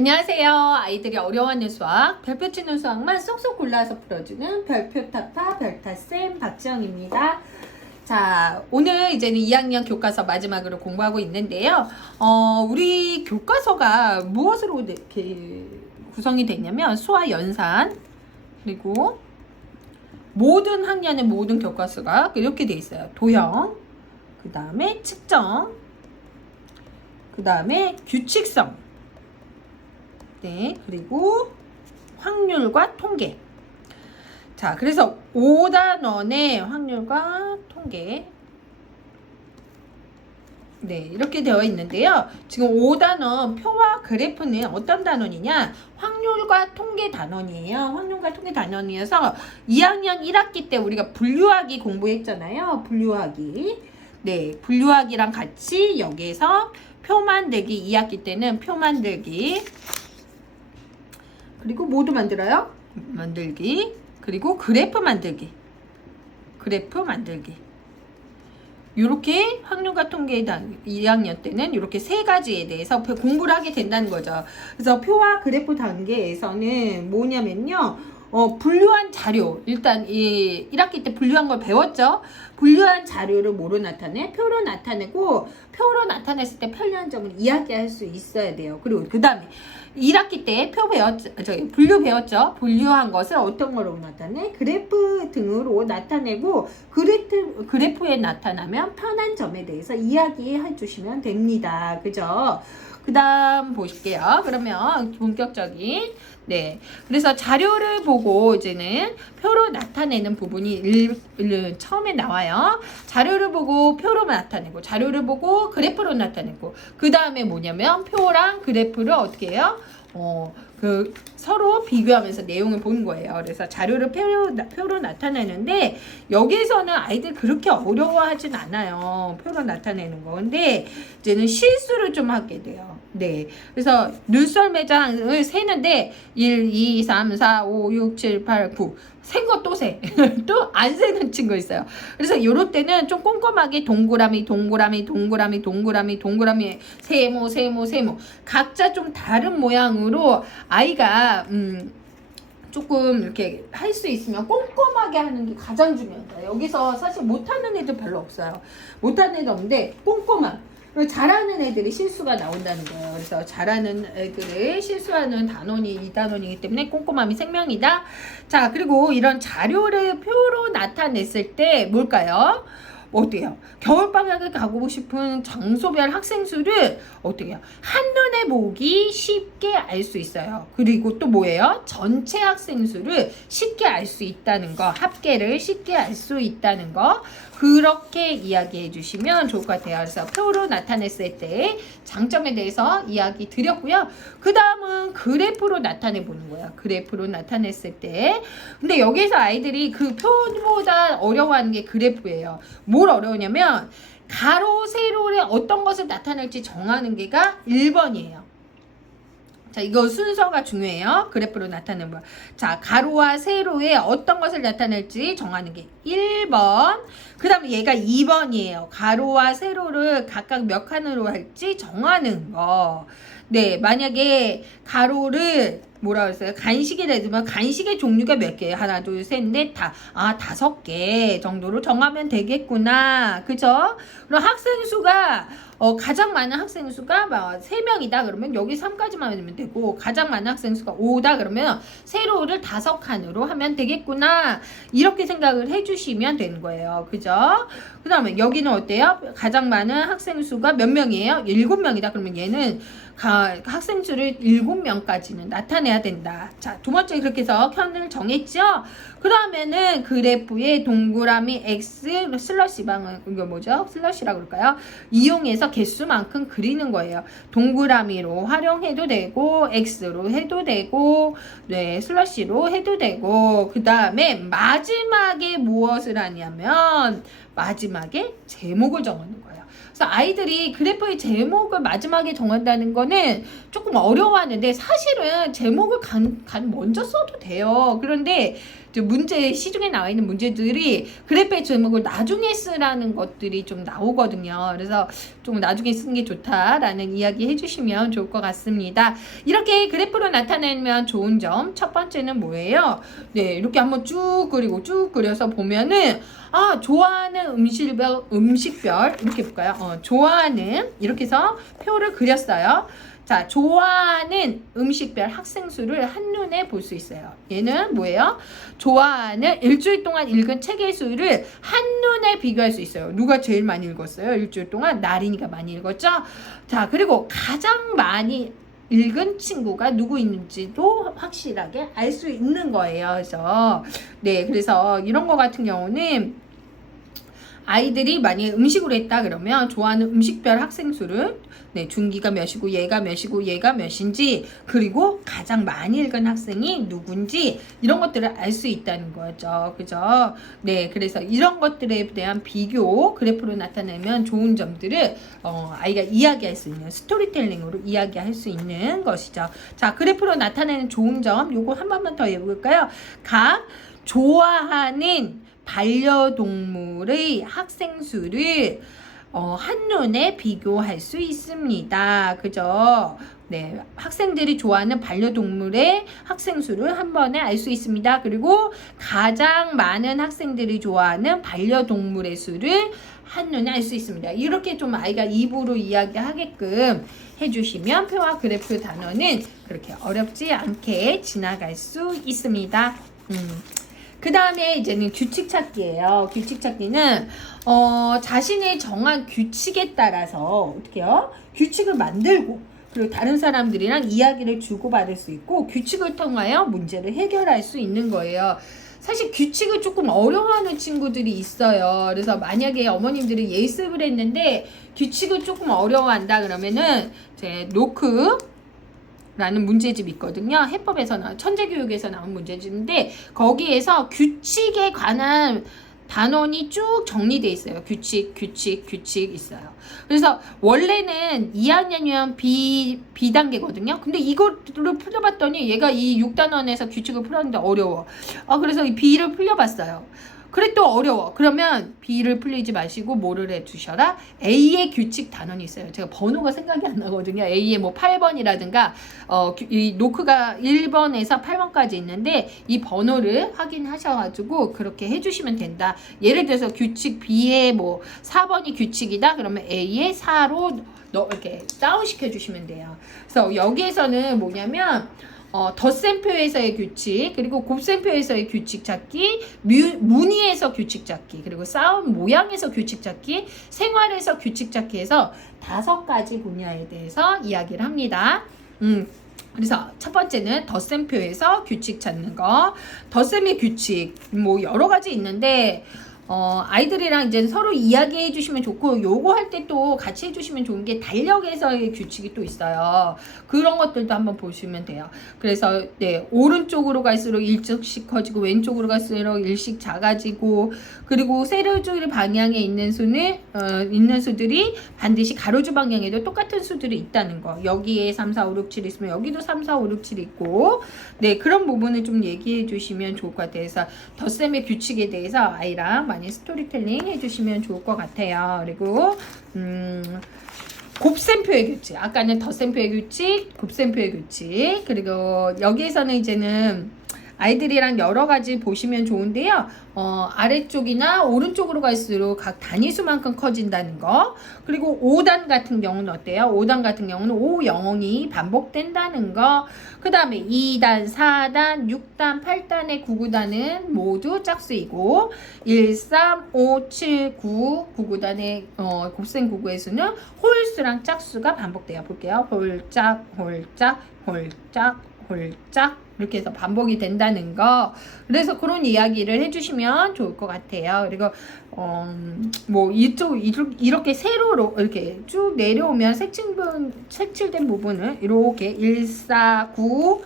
안녕하세요. 아이들이 어려워하는 수학, 별표 치는 수학만 쏙쏙 골라서 풀어주는 별표 타파 별타쌤 박지영입니다. 자, 오늘 이제는 2학년 교과서 마지막으로 공부하고 있는데요. 우리 교과서가 무엇으로 이렇게 구성이 됐냐면 수화 연산, 그리고 모든 학년의 모든 교과서가 이렇게 돼 있어요. 도형, 그 다음에 측정, 그 다음에 규칙성, 네, 그리고 확률과 통계. 자, 그래서 5단원의 확률과 통계. 네, 이렇게 되어 있는데요. 지금 5단원 표와 그래프는 어떤 단원이냐? 확률과 통계 단원이에요. 확률과 통계 단원이어서 2학년 1학기 때 우리가 분류하기 공부했잖아요. 분류하기. 네, 분류하기랑 같이 여기에서 표 만들기, 2학기 때는 표 만들기, 그리고 모두 만들어요. 만들기. 그리고 그래프 만들기. 그래프 만들기. 요렇게 확률과 통계 2학년 때는 이렇게 세 가지에 대해서 공부를 하게 된다는 거죠. 그래서 표와 그래프 단계에서는 뭐냐면요. 분류한 자료. 일단 1학기 때 분류한 걸 배웠죠. 분류한 자료를 뭐로 나타내? 표로 나타내고, 표로 나타냈을 때 편리한 점을 이야기할 수 있어야 돼요. 그리고 그 다음에 1학기 때 분류 배웠죠. 분류한 것을 어떤 거로 나타내? 그래프 등으로 나타내고, 그래프에 나타나면 편한 점에 대해서 이야기해 주시면 됩니다. 그죠? 그 다음 보실게요. 그러면 본격적인, 네. 그래서 자료를 보고 이제는 표로 나타내는 부분이 처음에 나와요. 자료를 보고 표로 나타내고, 자료를 보고 그래프로 나타내고, 그 다음에 뭐냐면 표랑 그래프를 어떻게 해요? 서로 비교하면서 내용을 보는 거예요. 그래서 자료를 표로 나타내는데, 여기에서는 아이들 그렇게 어려워하진 않아요. 표로 나타내는 거. 근데 이제는 실수를 좀 하게 돼요. 네. 그래서 눈썰 매장을 세는데 1, 2, 3, 4, 5, 6, 7, 8, 9 센 거 또 세. 또 안 세는 친구 있어요. 그래서 요럴 때는 좀 꼼꼼하게 동그라미 세모 각자 좀 다른 모양으로 아이가 조금 이렇게 할 수 있으면 꼼꼼하게 하는 게 가장 중요하다. 여기서 사실 못하는 애들 별로 없어요. 못하는 애들 없는데 꼼꼼함. 그리고 잘하는 애들이 실수가 나온다는 거예요. 그래서 잘하는 애들을 실수하는 단원이 이 단원이기 때문에 꼼꼼함이 생명이다. 자, 그리고 이런 자료를 표로 나타냈을 때 뭘까요? 어때요? 겨울방학을 가고 싶은 장소별 학생 수를 어떻게 해요? 한눈에 보기 쉽게 알 수 있어요. 그리고 또 뭐예요? 전체 학생 수를 쉽게 알 수 있다는 거, 합계를 쉽게 알 수 있다는 거, 그렇게 이야기해 주시면 좋을 것 같아요. 그래서 표로 나타냈을 때 장점에 대해서 이야기 드렸고요. 그 다음은 그래프로 나타내 보는 거예요. 그래프로 나타냈을 때. 근데 여기서 아이들이 그 표보다 어려워하는 게 그래프예요. 뭘 어려우냐면 가로, 세로에 어떤 것을 나타낼지 정하는 게가 1번이에요. 자, 이거 순서가 중요해요. 그래프로 나타내는 거. 자, 가로와 세로에 어떤 것을 나타낼지 정하는 게 1번. 그 다음에 얘가 2번이에요. 가로와 세로를 각각 몇 칸으로 할지 정하는 거. 네, 만약에 가로를 뭐라 그랬어요? 간식이라 들면 간식의 종류가 몇 개예요? 하나, 둘, 셋, 넷, 다. 5개 정도로 정하면 되겠구나. 그죠? 그럼 학생 수가 가장 많은 학생 수가 3명이다 그러면 여기 3까지만 하면 되고, 가장 많은 학생 수가 5다 그러면 세로를 5칸으로 하면 되겠구나. 이렇게 생각을 해주시면 되는 거예요. 그죠? 그 다음에 여기는 어때요? 가장 많은 학생 수가 몇 명이에요? 7명이다 그러면 얘는 학생 수를 7명까지는 나타내야 된다. 자, 두 번째 그렇게 해서 칸을 정했죠? 그 다음에는 그래프에 동그라미 X 슬러시 방은 이거 뭐죠? 슬러시라고 그럴까요? 이용해서 개수만큼 그리는 거예요. 동그라미로 활용해도 되고, X로 해도 되고, 네, 슬러시로 해도 되고, 그 다음에 마지막에 무엇을 하냐면, 마지막에 제목을 정하는 거예요. 그래서 아이들이 그래프의 제목을 마지막에 정한다는 거는 조금 어려워하는데 사실은 제목을 먼저 써도 돼요. 그런데 문제 시중에 나와 있는 문제들이 그래프의 제목을 나중에 쓰라는 것들이 좀 나오거든요. 그래서 좀 나중에 쓰는 게 좋다라는 이야기 해주시면 좋을 것 같습니다. 이렇게 그래프로 나타내면 좋은 점 첫 번째는 뭐예요? 네, 이렇게 한번 쭉 그리고 쭉 그려서 보면은 좋아하는 음식별 이렇게 볼까요? 좋아하는 이렇게 해서 표를 그렸어요. 자, 좋아하는 음식별 학생 수를 한눈에 볼 수 있어요. 얘는 뭐예요? 좋아하는 일주일 동안 읽은 책의 수를 한눈에 비교할 수 있어요. 누가 제일 많이 읽었어요? 일주일 동안 나린이가 많이 읽었죠? 자, 그리고 가장 많이 읽은 친구가 누구 있는지도 확실하게 알 수 있는 거예요. 그래서 이런 거 같은 경우는 아이들이 만약에 음식으로 했다 그러면 좋아하는 음식별 학생 수를 준기가 몇이고 얘가 몇이고 얘가 몇인지 그리고 가장 많이 읽은 학생이 누군지 이런 것들을 알 수 있다는 거죠. 그죠? 네, 그래서 이런 것들에 대한 비교 그래프로 나타내면 좋은 점들을 아이가 이야기할 수 있는 스토리텔링으로 이야기할 수 있는 것이죠. 자, 그래프로 나타내는 좋은 점 요거 한 번만 더 해볼까요? 각 좋아하는 반려동물의 학생 수를 한눈에 비교할 수 있습니다. 그죠? 네, 학생들이 좋아하는 반려동물의 학생 수를 한 번에 알 수 있습니다. 그리고 가장 많은 학생들이 좋아하는 반려동물의 수를 한눈에 알 수 있습니다. 이렇게 좀 아이가 입으로 이야기하게끔 해주시면 표와 그래프 단어는 그렇게 어렵지 않게 지나갈 수 있습니다. 그 다음에 이제는 규칙 찾기예요. 규칙 찾기는 자신의 정한 규칙에 따라서 어떻게 해요? 규칙을 만들고 그리고 다른 사람들이랑 이야기를 주고받을 수 있고 규칙을 통하여 문제를 해결할 수 있는 거예요. 사실 규칙을 조금 어려워하는 친구들이 있어요. 그래서 만약에 어머님들이 예습을 했는데 규칙을 조금 어려워한다 그러면은 제 노크 라는 문제집이 있거든요. 해법에서 천재교육에서 나온 문제집인데 거기에서 규칙에 관한 단원이 쭉 정리되어 있어요. 규칙 있어요. 그래서 원래는 2학년이면 B단계거든요. 근데 이거를 풀려봤더니 얘가 이 6단원에서 규칙을 풀었는데 어려워. 그래서 이 B를 풀려봤어요. 그래 또 어려워. 그러면 B를 풀리지 마시고 뭐를 해주셔라? A의 규칙 단원이 있어요. 제가 번호가 생각이 안 나거든요. A의 뭐 8번이라든가 이 노크가 1번에서 8번까지 있는데 이 번호를 확인하셔가지고 그렇게 해주시면 된다. 예를 들어서 규칙 B의 뭐 4번이 규칙이다. 그러면 A의 4로 이렇게 다운시켜 주시면 돼요. 그래서 여기에서는 뭐냐면 덧셈표에서의 규칙, 그리고 곱셈표에서의 규칙 찾기, 무늬에서 규칙 찾기, 그리고 싸움 모양에서 규칙 찾기, 생활에서 규칙 찾기 해서 5가지 분야에 대해서 이야기를 합니다. 그래서 첫 번째는 덧셈표에서 규칙 찾는 거. 덧셈의 규칙, 뭐 여러 가지 있는데, 아이들이랑 이제 서로 이야기해 주시면 좋고, 요거 할 때 또 같이 해주시면 좋은 게 달력에서의 규칙이 또 있어요. 그런 것들도 한번 보시면 돼요. 그래서, 네, 오른쪽으로 갈수록 1씩 커지고, 왼쪽으로 갈수록 1씩 작아지고, 그리고 세로줄 방향에 있는 수들이 반드시 가로줄 방향에도 똑같은 수들이 있다는 거. 여기에 3, 4, 5, 6, 7 있으면 여기도 3, 4, 5, 6, 7 있고, 네, 그런 부분을 좀 얘기해 주시면 좋을 것 같아요. 그래서 덧셈의 규칙에 대해서 아이랑 많이 스토리텔링 해주시면 좋을 것 같아요. 그리고 곱셈표의 규칙, 아까는 덧셈표의 규칙, 곱셈표의 규칙, 그리고 여기에서는 이제는 아이들이랑 여러 가지 보시면 좋은데요. 아래쪽이나 오른쪽으로 갈수록 각 단위수만큼 커진다는 거. 그리고 5단 같은 경우는 어때요? 5단 같은 경우는 5영이 반복된다는 거. 그 다음에 2단, 4단, 6단, 8단의 9, 9단은 모두 짝수이고 1, 3, 5, 7, 9, 9, 9단의 곱셈 9, 9의 수는 홀수랑 짝수가 반복돼요. 볼게요. 홀짝, 홀짝, 홀짝, 홀짝 이렇게 해서 반복이 된다는 거. 그래서 그런 이야기를 해주시면 좋을 것 같아요. 그리고 뭐 이렇게 세로로 이렇게 쭉 내려오면 색칠된 부분을 이렇게 1, 4, 9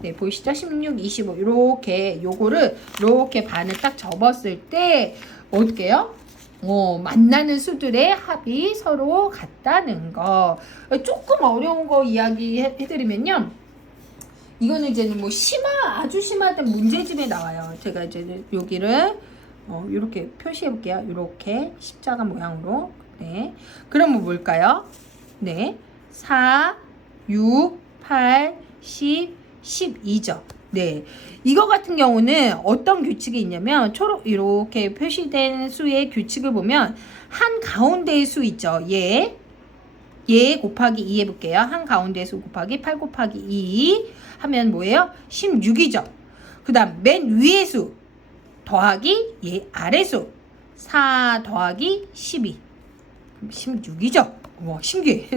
네, 보이시죠? 16, 25 이렇게 요거를 이렇게 반을 딱 접었을 때 어떻게 해요? 만나는 수들의 합이 서로 같다는 거. 조금 어려운 거 이야기 해드리면요. 이거는 이제는 뭐 아주 심하던 문제집에 나와요. 제가 이제 여기를 이렇게 표시해 볼게요. 이렇게 십자가 모양으로. 네. 그러면 뭘까요? 네. 4, 6, 8, 10, 12죠. 네. 이거 같은 경우는 어떤 규칙이 있냐면 이렇게 표시된 수의 규칙을 보면 한 가운데의 수 있죠. 얘 곱하기 2 해볼게요. 한 가운데의 수 곱하기 8 곱하기 2 하면 뭐예요? 16이죠. 그 다음 맨 위의 수 더하기 얘 아래 수 4 더하기 12 16이죠. 와 신기해.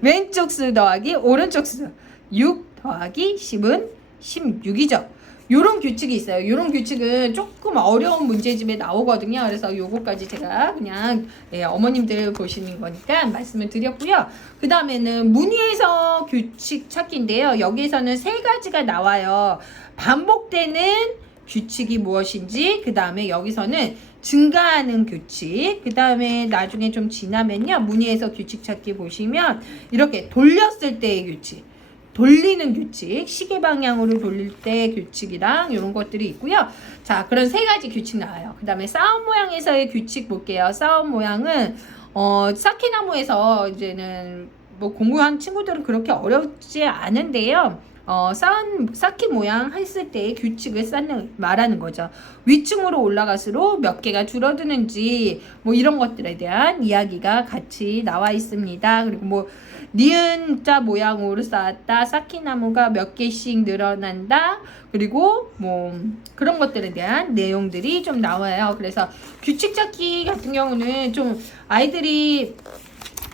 왼쪽 수 더하기 오른쪽 수 6 더하기 10은 16이죠. 요런 규칙이 있어요. 요런 규칙은 조금 어려운 문제집에 나오거든요. 그래서 요거까지 제가 그냥 어머님들 보시는 거니까 말씀을 드렸고요. 그 다음에는 문의에서 규칙 찾기인데요. 여기에서는 3가지가 나와요. 반복되는 규칙이 무엇인지, 그 다음에 여기서는 증가하는 규칙, 그 다음에 나중에 좀 지나면요. 문의에서 규칙 찾기 보시면 이렇게 돌렸을 때의 규칙, 돌리는 규칙, 시계 방향으로 돌릴 때 규칙이랑 이런 것들이 있고요. 자, 그런 3가지 규칙 나와요. 그 다음에 싸움 모양에서의 규칙 볼게요. 싸움 모양은 사키나무에서 이제는 뭐 공부한 친구들은 그렇게 어렵지 않은데요. 쌓기 모양 했을 때의 규칙을 말하는 거죠. 위층으로 올라갈수록 몇 개가 줄어드는지 뭐 이런 것들에 대한 이야기가 같이 나와 있습니다. 그리고 뭐 니은자 모양으로 쌓았다, 쌓기나무가 몇 개씩 늘어난다, 그리고 뭐 그런 것들에 대한 내용들이 좀 나와요. 그래서 규칙 찾기 같은 경우는 좀 아이들이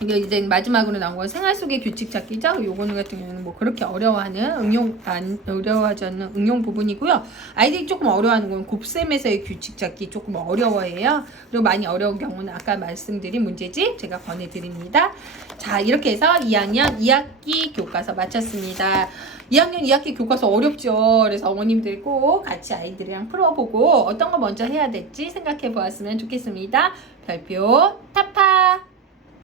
이게 이제 마지막으로 나온 건 생활 속의 규칙 찾기죠. 요거는 같은 경우는 뭐 그렇게 어려워하지 않는 응용 부분이고요. 아이들이 조금 어려워하는 건 곱셈에서의 규칙 찾기 조금 어려워해요. 그리고 많이 어려운 경우는 아까 말씀드린 문제집 제가 권해드립니다. 자, 이렇게 해서 2학년 2학기 교과서 마쳤습니다. 2학년 2학기 교과서 어렵죠. 그래서 어머님들 꼭 같이 아이들이랑 풀어보고 어떤 거 먼저 해야 될지 생각해 보았으면 좋겠습니다. 별표 타파.